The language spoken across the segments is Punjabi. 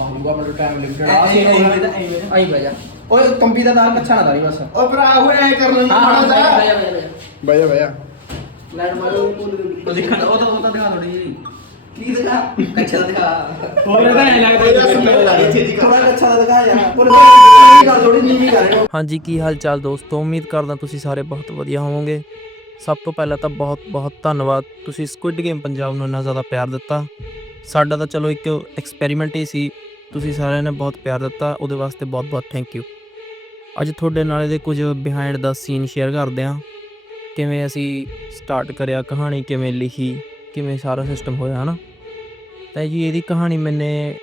ਪਾਪਾ ਹੋਊਗਾ ਬੜਾ ਟਾਈਮ ਲੱਗਣਾ ਆ ਸੀ ਆਈ ਬਜਾ ਓਏ ਕੰਪੀ ਦਾ ਤਾਰ ਕੱਛਾ ਨਾ ਤਾਰੀ ਬਸ। ਉਹ ਭਰਾ ਹੋਏ ਐ ਕਰ ਲੈਂਦਾ ਮਾੜਾ ਜਾ ਬਹਿ ਜਾ ਬਹਿ ਜਾ। ਲੈਟ ਮਾਰੋ ਉਹ ਦਿਖਾ ਉਹ ਤਾਂ ਉਹ ਤਾਂ ਦਿਖਾ ਥੋੜੀ ਜੀ। ਕੀ ਦਿਖਾ? ਕੱਛਾ ਦਾ ਦਿਖਾ। ਹੋਰ ਤਾਂ ਐ ਲੱਗਦਾ ਥੋੜਾ ਕੱਛਾ ਦਾ ਦਿਖਾ ਯਾਰ। ਬੋਲੇ ਬੋਲੇ ਗੱਲ ਥੋੜੀ ਨਹੀਂ ਕਰ ਰਹੇ ਹਾਂਜੀ ਕੀ ਹਾਲ ਚਾਲ ਦੋਸਤੋ? ਉਮੀਦ ਕਰਦਾ ਤੁਸੀਂ ਸਾਰੇ ਬਹੁਤ ਵਧੀਆ ਹੋਵੋਗੇ। ਸਭ ਤੋਂ ਪਹਿਲਾਂ ਤਾਂ ਬਹੁਤ ਬਹੁਤ ਧੰਨਵਾਦ। ਤੁਸੀਂ ਸਕੁਇਡ ਗੇਮ ਪੰਜਾਬ ਨੂੰ ਇੰਨਾ ਜ਼ਿਆਦਾ ਪਿਆਰ ਦਿੱਤਾ। ਸਾਡਾ ਤਾਂ ਚਲੋ ਇੱਕ ਐਕਸਪੈਰੀਮੈਂਟ ਹੀ ਸੀ। ਤੁਸੀਂ ਸਾਰਿਆਂ ਨੇ ਬਹੁਤ ਪਿਆਰ ਦਿੱਤਾ, ਉਹਦੇ ਵਾਸਤੇ ਬਹੁਤ ਬਹੁਤ ਥੈਂਕ ਯੂ ਅੱਜ ਤੁਹਾਡੇ ਨਾਲ ਇਹਦੇ ਕੁਝ ਬਿਹਾਈਂਡ ਦਾ ਸੀਨ ਸ਼ੇਅਰ ਕਰਦੇ ਹਾਂ। ਕਿਵੇਂ ਅਸੀਂ ਸਟਾਰਟ ਕਰਿਆ, ਕਹਾਣੀ ਕਿਵੇਂ ਲਿਖੀ, ਕਿਵੇਂ ਸਾਰਾ ਸਿਸਟਮ ਹੋਇਆ, ਹਨਾ? ਤਾਂ ਜੀ ਇਹਦੀ ਕਹਾਣੀ ਮੈਨੇ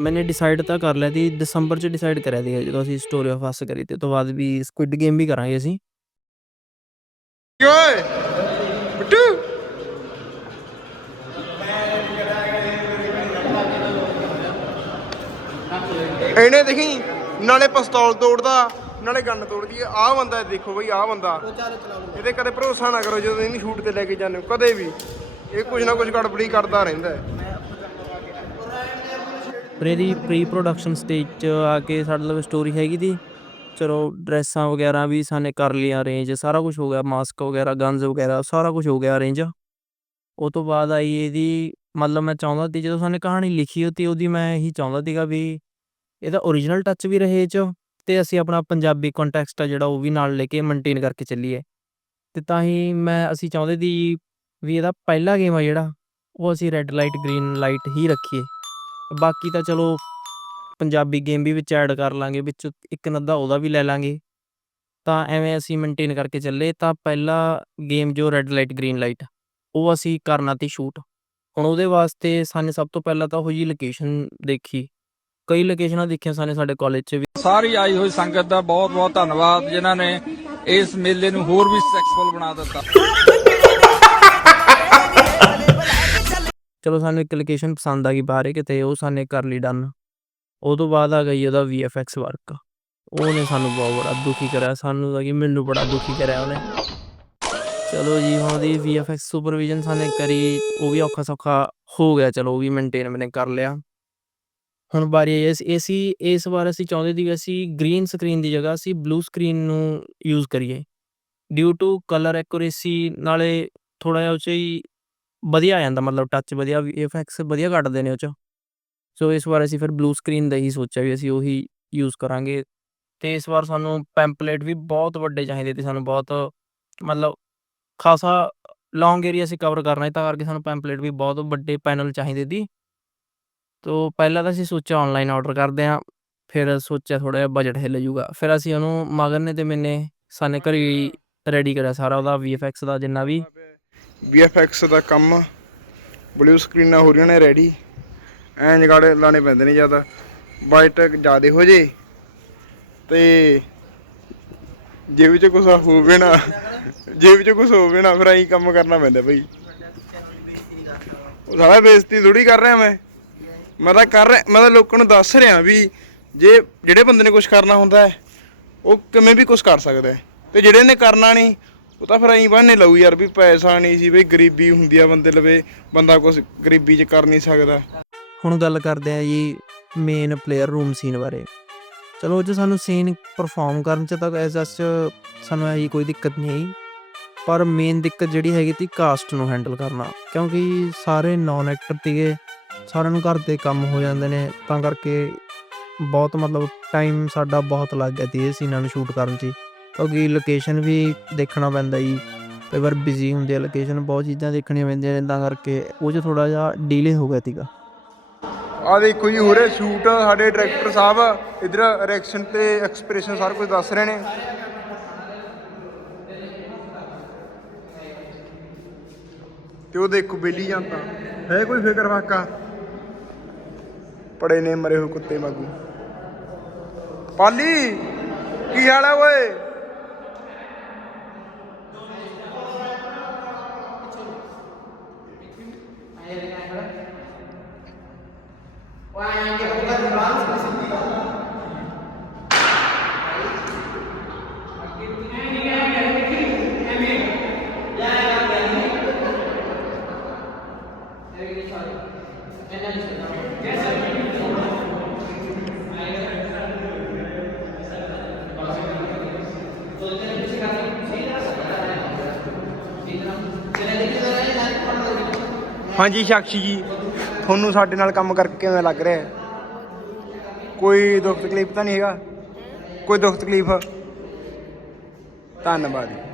ਮੈਨੇ ਡਿਸਾਈਡ ਤਾਂ ਕਰ ਲਿਆ ਸੀ, ਦਸੰਬਰ ਚ ਡਿਸਾਈਡ ਕਰਿਆ ਸੀ ਜਦੋਂ ਅਸੀਂ ਸਟੋਰੀ ਆਫ ਅਸ ਕਰੀ, ਤੇ ਤੋਂ ਬਾਅਦ ਵੀ ਸਕੁਇਡ ਗੇਮ ਵੀ ਕਰਾਂਗੇ ਅਸੀਂ। ਓਏ ਬਿੱਟੂ? ਇਹਨੇ ਦੇਖੀ ਨਾਲੇ ਪਿਸਤੌਲ ਤੋੜਦਾ ਨਾਲੇ ਗੰਨ ਤੋੜਦੀ ਆ। ਆਹ ਬੰਦਾ ਦੇਖੋ ਬਈ ਆਹ ਬੰਦਾ। ਇਹਦੇ ਕਦੇ ਭਰੋਸਾ ਨਾ ਕਰੋ ਜਦੋਂ ਇਹਨੂੰ ਸ਼ੂਟ ਤੇ ਲੈ ਕੇ ਜਾਂਦੇ ਹੋ ਕਦੇ ਵੀ। ਇਹ ਕੁਝ ਨਾ ਕੁਝ ਗੜਬੜੀ ਕਰਦਾ ਰਹਿੰਦਾ ਹੈ। ਪਰ ਇਹਦੀ ਪ੍ਰੀ ਪ੍ਰੋਡਕਸ਼ਨ ਸਟੇਜ 'ਚ ਆ ਕੇ ਸਾਡੇ ਲਈ ਸਟੋਰੀ ਹੈਗੀ ਦੀ। ਚਲੋ ਡਰੈਸਾਂ ਵਗੈਰਾ ਵੀ ਸਾਨੇ ਕਰ ਲਿਆ ਅਰੇਂਜ ਸਾਰਾ ਕੁਝ ਹੋ ਗਿਆ ਮਾਸਕ ਵਗੈਰਾ ਗਨਸ ਵਗੈਰਾ ਸਾਰਾ ਕੁਝ ਹੋ ਗਿਆ ਅਰੇਂਜ ਉਹ ਤੋਂ ਬਾਅਦ ਆਈ ਇਹਦੀ ਮਤਲਬ ਮੈਂ ਚਾਹੁੰਦਾ ਸੀ ਜਦੋਂ ਸਾਨੇ ਕਹਾਣੀ ਲਿਖੀ ਹੋਤੀ ਉਹਦੀ ਮੈਂ ਇਹੀ ਚਾਹੁੰਦਾ ਸੀਗਾ ਵੀ ਇਹਦਾ origignal ਟੱਚ ਵੀ ਰਹੇ 'ਚ ਤੇ ਅਸੀਂ ਆਪਣਾ ਪੰਜਾਬੀ ਕੰਟੈਕਸਟ ਆ ਜਿਹੜਾ ਉਹ ਵੀ ਨਾਲ ਲੈ ਕੇ ਮੇਨਟੇਨ ਕਰਕੇ ਚੱਲੀਏ। ਤੇ ਤਾਂ ਹੀ ਮੈਂ, ਅਸੀਂ ਚਾਹੁੰਦੇ ਸੀ ਵੀ ਇਹਦਾ ਪਹਿਲਾ ਗੇਮ ਆ ਜਿਹੜਾ, ਉਹ ਅਸੀਂ ਰੈੱਡ ਲਾਈਟ ਗ੍ਰੀਨ ਲਾਈਟ ਹੀ ਰੱਖੀਏ। ਬਾਕੀ ਤਾਂ ਚਲੋ ਪੰਜਾਬੀ ਗੇਮ ਵੀ ਵਿੱਚ ਐਡ ਕਰ ਲਾਂਗੇ, ਵਿੱਚ ਇੱਕ ਨੱਦਾ ਉਹਦਾ ਵੀ ਲੈ ਲਾਂਗੇ। ਤਾਂ ਐਵੇਂ ਅਸੀਂ ਮੇਨਟੇਨ ਕਰਕੇ ਚੱਲੇ, ਤਾਂ ਪਹਿਲਾ ਗੇਮ ਜੋ ਰੈੱਡ ਲਾਈਟ ਗ੍ਰੀਨ ਲਾਈਟ ਉਹ ਅਸੀਂ ਕਰਨਾ ਤੇ ਸ਼ੂਟ ਹੁਣ ਉਹਦੇ ਵਾਸਤੇ ਸਾਨੂੰ ਸਭ ਤੋਂ ਪਹਿਲਾਂ ਤਾਂ ਉਹ ਜੀ ਲੋਕੇਸ਼ਨ ਦੇਖੀ। ਕਈ ਲੋਕੇਸ਼ਨਾਂ ਦੇਖੀਆਂ ਸਾਨੇ ਸਾਡੇ ਕਾਲਜ 'ਚ ਵੀ। ਸਾਰੀ ਆਈ ਹੋਈ ਸੰਗਤ ਦਾ ਬਹੁਤ ਬਹੁਤ ਧੰਨਵਾਦ ਜਿਨ੍ਹਾਂ ਨੇ ਇਸ ਮੇਲੇ ਨੂੰ ਹੋਰ ਵੀ ਸੈਕਸਫੁਲ ਬਣਾ ਦਿੱਤਾ। ਚਲੋ ਸਾਨੂੰ ਇੱਕ ਲੋਕੇਸ਼ਨ ਪਸੰਦ ਆ ਗਈ ਬਾਹਰੇ ਕਿਤੇ ਉਹ ਸਾਨੇ ਕਰ ਲਈ ਡਨ ਉਹ ਤੋਂ ਬਾਅਦ ਆ ਗਈ ਉਹਦਾ VFX ਵਰਕ ਉਹਨੇ ਸਾਨੂੰ ਬਹੁਤ ਬੜਾ ਦੁਖੀ ਕਰਿਆ ਸਾਨੂੰ ਤਾਂ ਕਿ ਮੈਨੂੰ ਬੜਾ ਦੁਖੀ ਕਰਿਆ ਉਹਨੇ। ਚਲੋ ਜੀ ਹੁਣ ਉਹਦੀ VFX ਸੁਪਰਵਿਜ਼ਨ ਸਾਨੇ ਕਰੀ ਉਹ ਵੀ ਔਖਾ ਸੌਖਾ ਹੋ ਗਿਆ ਚਲੋ ਉਹ ਵੀ ਮੇਨਟੇਨ ਮੈਨੇ ਕਰ ਲਿਆ। ਹੁਣ ਬਾਰੀ ਆਈ ਇਸ ਅਸੀਂ ਇਸ ਵਾਰ ਅਸੀਂ ਚਾਹੁੰਦੇ ਸੀ ਕਿ ਅਸੀਂ ਗ੍ਰੀਨ ਸਕਰੀਨ ਦੀ ਜਗ੍ਹਾ ਅਸੀਂ ਬਲੂ ਸਕਰੀਨ ਨੂੰ ਯੂਜ਼ ਕਰੀਏ। ਡਿਊ ਟੂ ਕਲਰ ਐਕੂਰੇਸੀ ਨਾਲੇ ਥੋੜਾ ਜਿਹਾ ਉਹ 'ਚ ਹੀ ਵਧੀਆ ਆ ਜਾਂਦਾ, ਮਤਲਬ ਟੱਚ ਵਧੀਆ VFX ਵਧੀਆ ਕੱਢਦੇ ਨੇ ਉਹ 'ਚ। ਸੋ ਇਸ ਵਾਰ ਅਸੀਂ ਫਿਰ ਬਲੂ ਸਕਰੀਨ ਦਾ ਹੀ ਸੋਚਿਆ ਵੀ ਅਸੀਂ ਉਹੀ ਯੂਜ਼ ਕਰਾਂਗੇ। ਤੇ ਇਸ ਵਾਰ ਸਾਨੂੰ ਪੈਂਪਲੇਟ ਵੀ ਬਹੁਤ ਵੱਡੇ ਚਾਹੀਦੇ ਤੇ ਸਾਨੂੰ ਬਹੁਤ ਮਤਲਬ ਖਾਸਾ ਲੌਂਗ ਏਰੀਆ ਅਸੀਂ ਕਵਰ ਕਰਨਾ ਹੈ, ਤਾਂ ਕਰਕੇ ਸਾਨੂੰ ਪੈਂਪਲੇਟ ਵੀ ਬਹੁਤ ਵੱਡੇ ਪੈਨਲ ਚਾਹੀਦੇ ਸੀ ਤੋ ਪਹਿਲਾਂ ਤਾਂ ਅਸੀਂ ਸੋਚਿਆ ਔਨਲਾਈਨ ਆਰਡਰ ਕਰਦੇ ਹਾਂ, ਫਿਰ ਸੋਚਿਆ ਥੋੜਾ ਜਿਹਾ ਬਜਟ ਹਿੱਲ ਜੂਗਾ ਫਿਰ ਅਸੀਂ ਉਹਨੂੰ ਮਗਰ ਨੇ ਤੇ ਮੈਨੇ ਸਾਨੇ ਘਰੀ ਰੈਡੀ ਕਰਿਆ ਸਾਰਾ ਉਹਦਾ VFX ਦਾ ਜਿੰਨਾ ਵੀ। VFX ਦਾ ਕੰਮ ਬਲੂ ਸਕਰੀਨਾਂ ਹੋ ਰਹੀਆਂ ਨੇ ਰੈਡੀ ਐਂ ਜਗਾੜੇ ਲਾਣੇ ਪੈਂਦੇ ਨੇ ਜ਼ਿਆਦਾ ਵਾਈਟ ਜ਼ਿਆਦਾ ਹੋ ਜੇ, ਤੇ ਜੇ ਵਿੱਚ ਕੁਛ ਹੋਵੇ ਨਾ, ਜੇ ਵਿੱਚ ਕੁਛ ਹੋਵੇ ਨਾ ਫਿਰ ਐਂ ਕੰਮ ਕਰਨਾ ਪੈਂਦਾ ਬਈ। ਉਹ ਸਾਰਾ ਬੇਇੱਜ਼ਤੀ ਥੋੜੀ ਕਰ ਰਿਹਾ ਮੈਂ। ਮੈਂ ਤਾਂ ਕਰ ਰਿਹਾ ਮੈਂ ਤਾਂ ਲੋਕਾਂ ਨੂੰ ਦੱਸ ਰਿਹਾ ਵੀ ਜੇ ਜਿਹੜੇ ਬੰਦੇ ਨੇ ਕੁਝ ਕਰਨਾ ਹੁੰਦਾ ਹੈ, ਉਹ ਕਿਵੇਂ ਵੀ ਕੁਝ ਕਰ ਸਕਦਾ ਹੈ। ਤੇ ਜਿਹੜੇ ਨੇ ਕਰਨਾ ਨਹੀਂ, ਉਹ ਤਾਂ ਫਿਰ ਐਂ ਬਹਾਨੇ ਲਊ ਯਾਰ ਵੀ ਪੈਸਾ ਨਹੀਂ ਸੀ ਬਈ ਗਰੀਬੀ ਹੁੰਦੀ ਆ ਬੰਦੇ ਲਵੇ, ਬੰਦਾ ਕੁਝ ਗਰੀਬੀ 'ਚ ਕਰ ਨਹੀਂ ਸਕਦਾ। ਹੁਣ ਗੱਲ ਕਰਦੇ ਆ ਜੀ ਮੇਨ ਪਲੇਅਰ ਰੂਮ ਸੀਨ ਬਾਰੇ। ਚਲੋ ਜੇ ਸਾਨੂੰ ਸੀਨ ਪਰਫਾਰਮ ਕਰਨ ਚ ਤਾਂ ਐਸ ਐਸ ਸਾਨੂੰ ਇਹੀ ਕੋਈ ਦਿੱਕਤ ਨਹੀਂ ਆਈ। ਪਰ ਮੇਨ ਦਿੱਕਤ ਜਿਹੜੀ ਹੈਗੀ ਤੀ ਕਾਸਟ ਨੂੰ ਹੈਂਡਲ ਕਰਨਾ। ਕਿਉਂਕਿ ਸਾਰੇ ਨੌਨ ਐਕਟਰ ਤੀਗੇ ਸਾਰਿਆਂ ਨੂੰ ਘਰ ਦੇ ਕੰਮ ਹੋ ਜਾਂਦੇ ਨੇ ਤਾਂ ਕਰਕੇ ਬਹੁਤ ਮਤਲਬ ਟਾਈਮ ਸਾਡਾ ਬਹੁਤ ਲੱਗ ਗਿਆ ਤੀ ਇਹ ਸੀਨਾਂ ਨੂੰ ਸ਼ੂਟ ਕਰਨ 'ਚ। ਕਿਉਂਕਿ ਲੋਕੇਸ਼ਨ ਵੀ ਦੇਖਣਾ ਪੈਂਦਾ ਜੀ ਕਈ ਵਾਰ ਬਿਜ਼ੀ ਹੁੰਦੀ ਹੈ ਲੋਕੇਸ਼ਨ ਬਹੁਤ ਚੀਜ਼ਾਂ ਦੇਖਣੀਆਂ ਪੈਂਦੀਆਂ ਨੇ ਤਾਂ ਕਰਕੇ ਉਹ 'ਚ ਥੋੜਾ ਜਿਹਾ ਡੀਲੇ ਹੋ ਗਿਆ ਤੀਗਾ ਆ ਦੇਖੋ ਜੀ ਹੋ ਰਿਹਾ ਸ਼ੂਟ ਸਾਡੇ ਡਾਇਰੈਕਟਰ ਸਾਹਿਬ ਇਧਰ ਰਿਐਕਸ਼ਨ ਤੇ ਐਕਸਪ੍ਰੈਸ਼ਨ ਸਾਰਾ ਕੁਝ ਦੱਸ ਰਹੇ ਨੇ। ਤੇ ਉਹ ਦੇਖੋ ਬੇਲੀ ਜਾਂਦਾ। ਹੈ ਕੋਈ ਫਿਕਰ ਫਾਕਾ? ਪੜੇ ਨੇ ਮਰੇ ਹੋਏ ਕੁੱਤੇ ਵਾਂਗੂ। ਪਾਲੀ ਕੀ ਹਾਲ ਹੈ ਓਏ? ਹਾਂਜੀ ਸਾਕਸ਼ੀ ਜੀ, ਤੁਹਾਨੂੰ ਸਾਡੇ ਨਾਲ ਕੰਮ ਕਰਕੇ ਕਿਵੇਂ ਲੱਗ ਰਿਹਾ ਹੈ? ਕੋਈ ਦੁੱਖ ਤਕਲੀਫ ਤਾਂ ਨਹੀਂ ਹੈਗਾ? ਕੋਈ ਦੁੱਖ ਤਕਲੀਫ? ਧੰਨਵਾਦ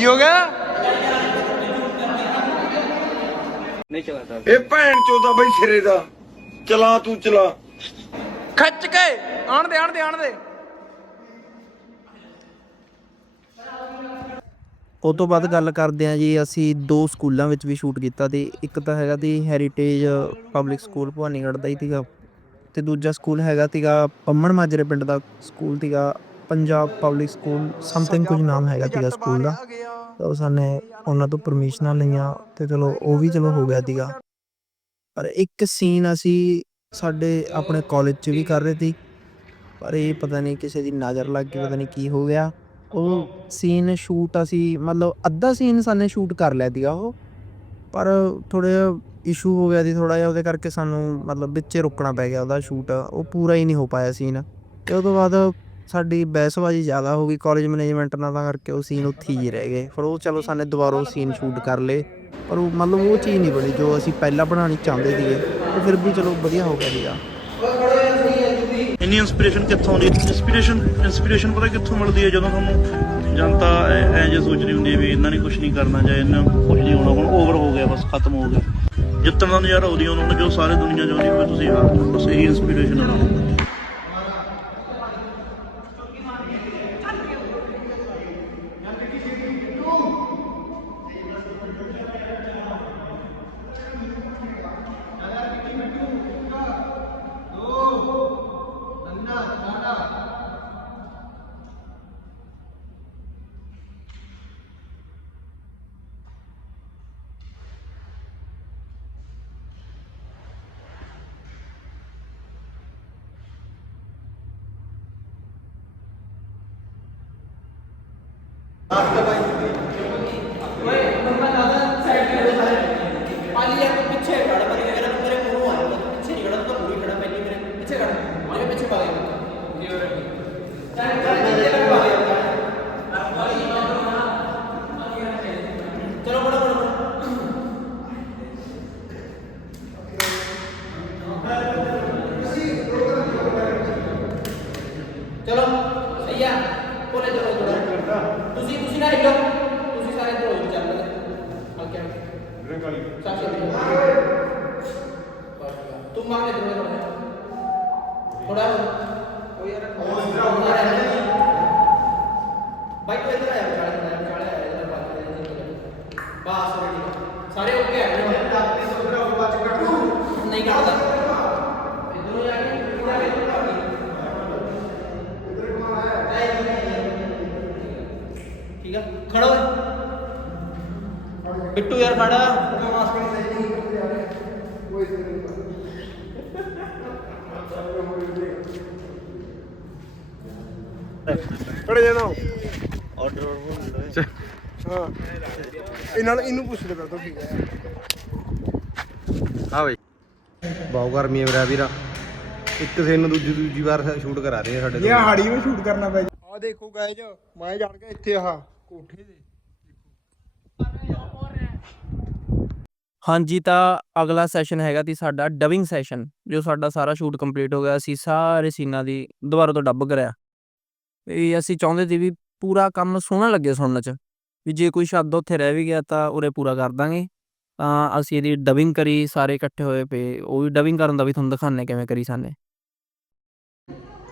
ਕੀ ਹੋ ਗਿਆ? ਨਹੀਂ ਚਲਾਤਾ ਇਹ ਭੈਣ ਚੋਦਾ ਬਈ ਸਿਰੇ ਦਾ। ਚਲਾ ਤੂੰ ਚਲਾ। ਖੱਚ ਕੇ। ਆਣ ਦੇ ਆਣ ਦੇ ਆਣ ਦੇ। ਉਹ ਤੋਂ ਬਾਅਦ ਗੱਲ ਕਰਦੇ ਆ ਜੀ ਅਸੀਂ ਦੋ ਸਕੂਲਾਂ ਵਿੱਚ ਵੀ ਸ਼ੂਟ ਕੀਤਾ ਤੇ ਇੱਕ ਤਾਂ ਹੈਗਾ the heritage public school Bhawanigarh ਦਾ ਹੀ ਸੀਗਾ। ਤੇ ਦੂਜਾ ਸਕੂਲ ਹੈਗਾ ਸੀਗਾ ਪੰਮਣ ਮਾਜਰੇ ਪਿੰਡ ਦਾ ਸਕੂਲ ਸੀਗਾ। ਪੰਜਾਬ ਪਬਲਿਕ ਸਕੂਲ ਸਮਥਿੰਗ ਕੁਝ ਨਾਮ ਹੈਗਾ ਸੀਗਾ ਸਕੂਲ ਦਾ। ਤਾਂ ਉਹ ਸਾਨੇ ਉਹਨਾਂ ਤੋਂ ਪਰਮਿਸ਼ਨਾਂ ਲਈਆਂ ਤੇ ਚਲੋ ਉਹ ਵੀ ਚਲੋ ਹੋ ਗਿਆ ਸੀਗਾ। ਪਰ ਇੱਕ ਸੀਨ ਅਸੀਂ ਸਾਡੇ ਆਪਣੇ ਕਾਲਜ 'ਚ ਵੀ ਕਰ ਰਹੇ ਸੀ। ਪਰ ਇਹ ਪਤਾ ਨਹੀਂ ਕਿਸੇ ਦੀ ਨਜ਼ਰ ਲੱਗ ਗਈ, ਪਤਾ ਨਹੀਂ ਕੀ ਹੋ ਗਿਆ। ਉਹ ਸੀਨ ਸ਼ੂਟ ਅਸੀਂ ਮਤਲਬ ਅੱਧਾ ਸੀਨ ਸਾਨੇ ਸ਼ੂਟ ਕਰ ਲਿਆ ਸੀਗਾ ਉਹ। ਪਰ ਥੋੜਾ ਇਸ਼ੂ ਹੋ ਗਿਆ ਸੀ ਥੋੜਾ ਜਿਹਾ ਉਹਦੇ ਕਰਕੇ ਸਾਨੂੰ ਮਤਲਬ ਵਿੱਚੇ ਰੁਕਣਾ ਪੈ ਗਿਆ ਉਹਦਾ ਸ਼ੂਟ ਉਹ ਪੂਰਾ ਹੀ ਨਹੀਂ ਹੋ ਪਾਇਆ ਸੀਨ ਤੇ ਉਹ ਤੋਂ ਬਾਅਦ ਸਾਡੀ ਬਹਿਸਬਾਜ਼ੀ ਜ਼ਿਆਦਾ ਹੋ ਗਈ ਕਾਲਜ ਮੈਨੇਜਮੈਂਟ ਨਾਲ, ਤਾਂ ਕਰਕੇ ਉਹ ਸੀਨ ਉੱਥੇ ਹੀ ਰਹਿ ਗਏ। ਫਿਰ ਉਹ ਚਲੋ ਸਾਨੇ ਦੁਬਾਰਾ ਉਹ ਸੀਨ ਸ਼ੂਟ ਕਰ ਲਏ। ਪਰ ਉਹ ਮਤਲਬ ਉਹ ਚੀਜ਼ ਨਹੀਂ ਬਣੀ ਜੋ ਅਸੀਂ ਪਹਿਲਾਂ ਬਣਾਉਣੀ ਚਾਹੁੰਦੇ ਸੀਗੇ। ਤੇ ਫਿਰ ਵੀ ਚਲੋ ਵਧੀਆ ਹੋ ਗਿਆ ਸੀਗਾ। ਇੰਨੀ ਇਨਸਪੀਰੇਸ਼ਨ ਕਿੱਥੋਂ ਆਉਂਦੀ ਇਨਸਪੀਰੇਸ਼ਨ ਇਨਸਪੀਰੇਸ਼ਨ ਪਤਾ ਕਿੱਥੋਂ ਮਿਲਦੀ ਹੈ? ਜਦੋਂ ਤੁਹਾਨੂੰ ਜਨਤਾ ਐ ਐ ਜੇ ਸੋਚ ਰਹੀ ਹੁੰਦੀ ਹੈ ਵੀ ਇਹਨਾਂ ਨੇ ਕੁਝ ਨਹੀਂ ਕਰਨਾ ਜਾਂ ਇਹਨਾਂ ਨੂੰ ਕੁਝ ਨਹੀਂ ਹੋਣਾ, ਹੁਣ ਓਵਰ ਹੋ ਗਿਆ, ਬਸ ਖਤਮ ਹੋ ਗਿਆ। ਜਿੱਤਣ ਦਾ ਨਜ਼ਾਰਾ ਉਹਦੀ ਉਹਨਾਂ ਨੂੰ ਜੋ ਸਾਰੇ ਦੁਨੀਆ ਚਾਹੁੰਦੀ ਹੋਵੇ ਤੁਸੀਂ ਹਾਰ ਬਸ ਇਹੀ ਇਨਸਪੀਰੇਸ਼ਨ ਹੈ मारे थोड़े थोड़े थोड़ा कोई यार भाई तो इधर आया बेचारे बेचारे आया इधर बात कर रहे थे। बस रेडी सारे ओके हैं मैं रात में सोच रहा हूँ बात कर लूँ नहीं करता इधर जाके इधर आके थोड़ा ठीक है। खड़ो। बिट्टू यार खड़ा। ਖੜੇ ਜਾਣਾ ਆਰਡਰ ਹਾਂ। ਇਹਨਾਂ ਨੂੰ ਇਹਨੂੰ ਪੁੱਛ ਲੈਦਾ ਤਾਂ ਠੀਕ ਹੈ ਹਾਂ ਬਈ ਬਹੁਤ ਗਰਮੀ ਹੈ ਮੇਰਾ ਵੀਰਾ। ਇੱਕ ਸੀਨ ਨੂੰ ਦੂਜੀ ਦੂਜੀ ਵਾਰ ਸ਼ੂਟ ਕਰਾ ਰਹੇ ਆ ਸਾਡੇ ਇਹ ਹਾੜੀ ਵਿੱਚ ਸ਼ੂਟ ਕਰਨਾ ਪੈ ਆ ਦੇਖੋ ਗਾਇਜ ਮੈਂ ਜਾਣ ਕੇ ਇੱਥੇ ਆਹ ਕੋਠੇ ਦੇ। ਹਾਂਜੀ ਤਾਂ ਅਗਲਾ ਸੈਸ਼ਨ ਹੈਗਾ ਤੀ ਸਾਡਾ ਡਬਿੰਗ ਸੈਸ਼ਨ ਜੋ ਸਾਡਾ ਸਾਰਾ ਸ਼ੂਟ ਕੰਪਲੀਟ ਹੋ ਗਿਆ ਅਸੀਂ ਸਾਰੇ ਸੀਨਾਂ ਦੀ ਦੁਬਾਰਾ ਤੋਂ ਡੱਬ ਕਰਿਆ। ਵੀ ਅਸੀਂ ਚਾਹੁੰਦੇ ਸੀ ਵੀ ਪੂਰਾ ਕੰਮ ਸੋਹਣਾ ਲੱਗੇ ਸੁਣਨ 'ਚ। ਵੀ ਜੇ ਕੋਈ ਸ਼ਬਦ ਉੱਥੇ ਰਹਿ ਵੀ ਗਿਆ ਤਾਂ ਉਰੇ ਪੂਰਾ ਕਰ ਦਾਂਗੇ। ਤਾਂ ਅਸੀਂ ਇਹਦੀ ਡਬਿੰਗ ਕਰੀ ਸਾਰੇ ਇਕੱਠੇ ਹੋਏ ਪਏ। ਉਹ ਵੀ ਡਬਿੰਗ ਕਰਨ ਦਾ ਵੀ ਤੁਹਾਨੂੰ ਦਿਖਾਣੇ ਕਿਵੇਂ ਕਰੀ ਸਾਨੇ।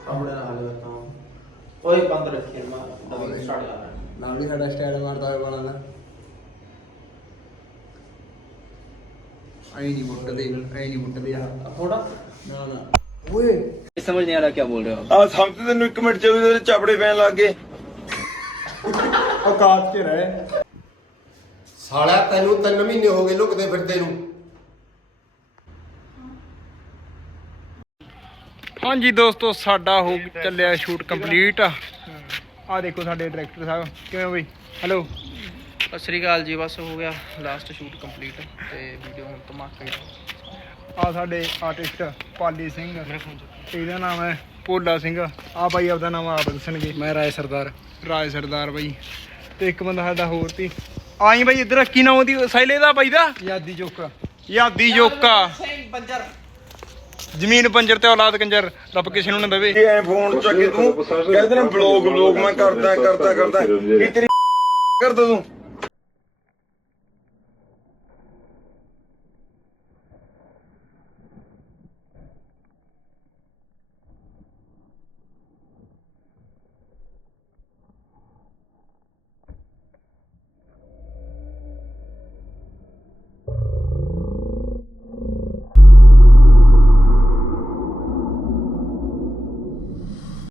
ਆਪਣੇ ਨਾਲ ਕਰਤਾ ਓਏ ਬੰਦ ਰੱਖੀ ਮਾ ਡਬਿੰਗ ਸਟਾਰਟ ਕਰ ਨਾਲ ਵੀ ਸਾਡਾ ਸਟੈਂਡ ਮਾਰਦਾ ਹੋਇਆ ਬਾਲਾਂ ਦਾ। ਆਈ ਨਹੀਂ ਮੁੱਟਦੇ ਆਈ ਨਹੀਂ ਮੁੱਟਦੇ ਆ ਥੋੜਾ ਨਾ ਨਾ। ਓਏ समझ नहीं आ रहा क्या बोल रहे हो ਆ ਸਮਝ ਤੈਨੂੰ ਇੱਕ ਮਿੰਟ ਚ ਉਹਦੇ ਚਾਪੜੇ ਪੈਣ ਲੱਗ ਗਏ ਔਕਾਤ 'ਚ ਰਹਿ ਸਾਲਿਆ ਤੈਨੂੰ 3 ਮਹੀਨੇ ਹੋ ਗਏ ਲੁਕਦੇ ਫਿਰਦੇ ਨੂੰ ਹਾਂਜੀ ਦੋਸਤੋ ਸਾਡਾ ਹੋ ਚੱਲਿਆ ਸ਼ੂਟ ਕੰਪਲੀਟ ਆ ਦੇਖੋ ਸਾਡੇ ਡਾਇਰੈਕਟਰ ਸਾਹਿਬ ਕਿਵੇਂ ਹੋ ਬਈ ਹੈਲੋ ਸਤਿ ਸ੍ਰੀ ਅਕਾਲ ਜੀ ਬਸ ਹੋ ਗਿਆ ਲਾਸਟ ਸ਼ੂਟ ਕੰਪਲੀਟ ਤੇ ਵੀਡੀਓ ਹੁਣ ਧਮਾਕੇ ਆ ਸਾਡੇ ਆਰਟਿਸਟ ਪਾਲੀ ਸਿੰਘ ਇਹਦਾ ਨਾਮ ਹੈ ਭੋਲਾ ਸਿੰਘ। ਆ ਬਾਈ ਆਪਦਾ ਨਾਮ ਆਪ ਦੱਸਣਗੇ। ਮੈਂ ਰਾਏ ਸਰਦਾਰ। ਰਾਜ ਸਰਦਾਰ ਬਾਈ। ਤੇ ਇੱਕ ਬੰਦਾ ਸਾਡਾ ਹੋਰ ਤੀ ਆਈ ਬਾਈ ਇੱਧਰ ਕੀ ਨਾਮ ਉਹਦੀ ਸਾਈਲੇ ਦਾ ਬਾਈ ਦਾ। ਯਾਦੀ ਚੋਕਾ ਯਾਦੀ ਜੋਕਾ। ਜ਼ਮੀਨ ਪੰਜਰ ਤੇ ਔਲਾਦ ਕੰਜਰ ਰੱਬ ਕਿਸੇ ਨੂੰ ਨਾ ਦੇਵੇ। ਇਹ ਐ ਫੋਨ ਚੱਕੇ ਤੂੰ ਕਹਿੰਦੇ ਨੇ ਬਲੌਗ ਬਲੌਗ ਮੈਂ ਕਰਦਾ ਕਰਦਾ ਕਰਦਾ। ਇਹ ਤੇਰੀ ਕਰਦਾ ਤੂੰ।